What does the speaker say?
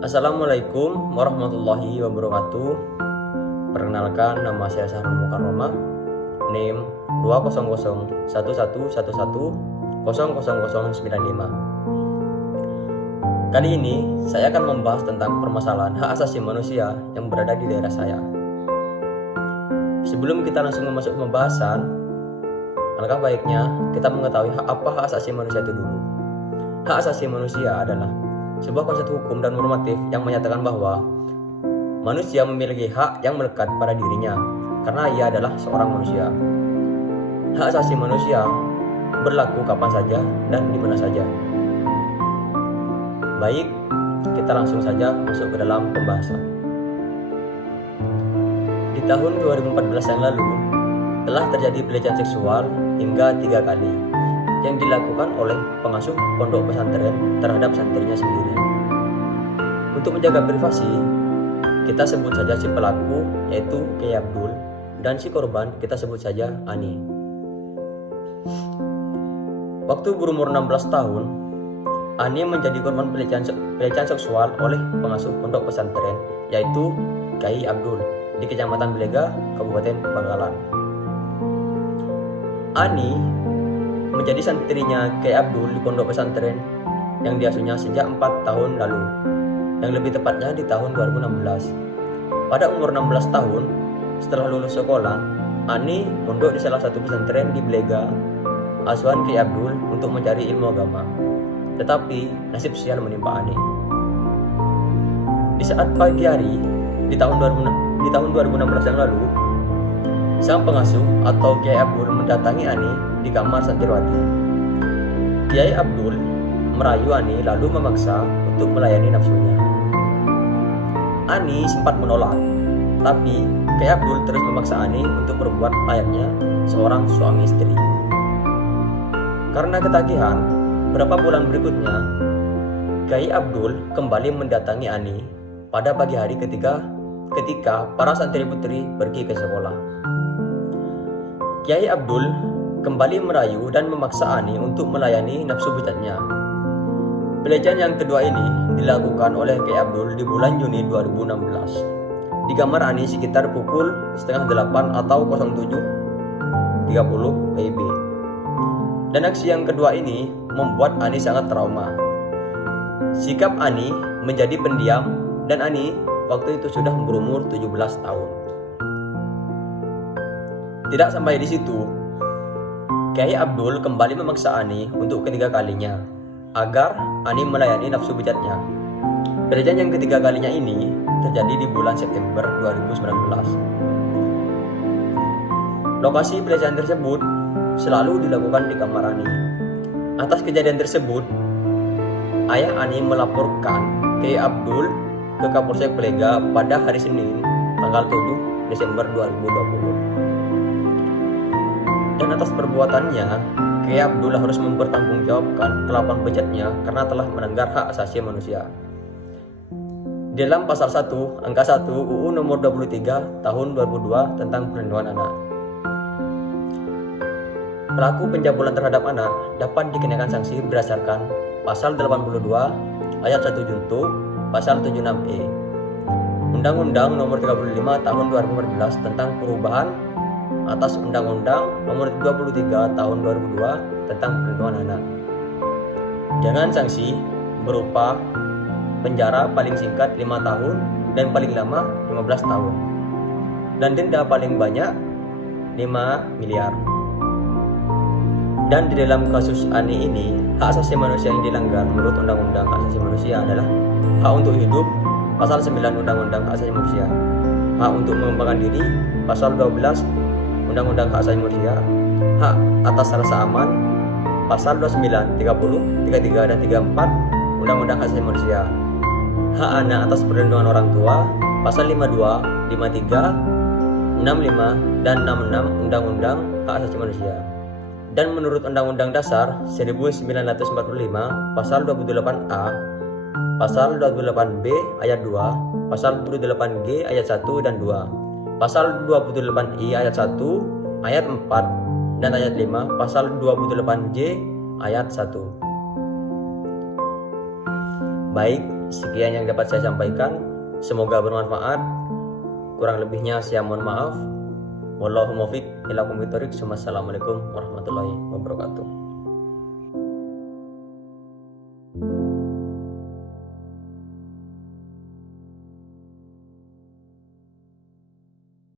Assalamualaikum warahmatullahi wabarakatuh. Perkenalkan, nama saya Sahrul Mukarroma, NIM 2001111000095. Kali ini saya akan membahas tentang permasalahan hak asasi manusia yang berada di daerah saya. Sebelum kita langsung masuk pembahasan, alangkah baiknya kita mengetahui apa hak asasi manusia itu dulu. Hak asasi manusia adalah sebuah konsep hukum dan normatif yang menyatakan bahwa manusia memiliki hak yang melekat pada dirinya karena ia adalah seorang manusia. Hak asasi manusia berlaku kapan saja dan di mana saja. Baik, kita langsung saja masuk ke dalam pembahasan. Di tahun 2014 yang lalu telah terjadi pelecehan seksual hingga 3 kali yang dilakukan oleh pengasuh pondok pesantren terhadap santrinya sendiri. Untuk menjaga privasi, kita sebut saja si pelaku yaitu Kyai Abdul dan si korban kita sebut saja Ani. Waktu berumur 16 tahun, Ani menjadi korban pelecehan seksual oleh pengasuh pondok pesantren yaitu Kyai Abdul di Kecamatan Belega, Kabupaten Bangkalan. Ani menjadi santrinya Kyai Abdul di pondok pesantren yang diasuhnya sejak 4 tahun lalu, yang lebih tepatnya di tahun 2016. Pada umur 16 tahun, setelah lulus sekolah, Ani mondok di salah satu pesantren di Belega, asuhan Kyai Abdul untuk mencari ilmu agama. Tetapi nasib sial menimpa Ani. Di saat pagi hari di tahun 2016 yang lalu, sang pengasuh atau Kyai Abdul mendatangi Ani di kamar santriwati. Kyai Abdul merayu Ani lalu memaksa untuk melayani nafsunya. Ani sempat menolak, tapi Kyai Abdul terus memaksa Ani untuk berbuat layaknya seorang suami istri. Karena ketagihan, beberapa bulan berikutnya, Kyai Abdul kembali mendatangi Ani pada pagi hari ketika para santri putri pergi ke sekolah. Kyai Abdul kembali merayu dan memaksa Ani untuk melayani nafsu bejatnya. Pelecehan yang kedua ini dilakukan oleh Kyai Abdul di bulan Juni 2016 di kamar Ani sekitar pukul 7:30 atau 07.30 WIB. Dan aksi yang kedua ini membuat Ani sangat trauma. Sikap Ani menjadi pendiam dan Ani waktu itu sudah berumur 17 tahun. Tidak sampai di situ, Kyai Abdul kembali memaksa Ani untuk ketiga kalinya agar Ani melayani nafsu bejatnya. Pelecehan yang ketiga kalinya ini terjadi di bulan September 2019. Lokasi pelecehan tersebut selalu dilakukan di kamar Ani. Atas kejadian tersebut, ayah Ani melaporkan Kyai Abdul ke Kapolsek Belega pada hari Senin tanggal 7 Desember 2020. Dan atas perbuatannya, Kyai Abdul harus mempertanggungjawabkan kelakuan bejatnya karena telah melanggar hak asasi manusia. Di dalam pasal 1 angka 1 UU nomor 23 tahun 2002 tentang perlindungan anak. Pelaku pencabulan terhadap anak dapat dikenakan sanksi berdasarkan pasal 82 ayat 1 junto pasal 76E Undang-Undang nomor 35 tahun 2014 tentang perubahan atas Undang-Undang nomor 23 tahun 2002 tentang perlindungan anak, dengan sanksi berupa penjara paling singkat 5 tahun dan paling lama 15 tahun dan denda paling banyak 5 miliar. Dan di dalam kasus Ani ini, hak asasi manusia yang dilanggar menurut Undang-Undang Hak Asasi Manusia adalah hak untuk hidup pasal 9 Undang-Undang Hak Asasi Manusia, hak untuk mengembangkan diri pasal 12 Undang-Undang Hak Asasi Manusia, hak atas rasa aman pasal 29, 30, 33 dan 34 Undang-Undang Hak Asasi Manusia, hak anak atas perlindungan orang tua pasal 52, 53, 65 dan 66 Undang-Undang Hak Asasi Manusia. Dan menurut Undang-Undang Dasar 1945 pasal 28A, pasal 28B ayat 2, pasal 28G ayat 1 dan 2, pasal 28I ayat 1, ayat 4 dan ayat 5, pasal 28J ayat 1. Baik, sekian yang dapat saya sampaikan. Semoga bermanfaat. Kurang lebihnya saya mohon maaf. Wallahu muwaffiq ila aqwamit thoriq. Wassalamualaikum warahmatullahi wabarakatuh.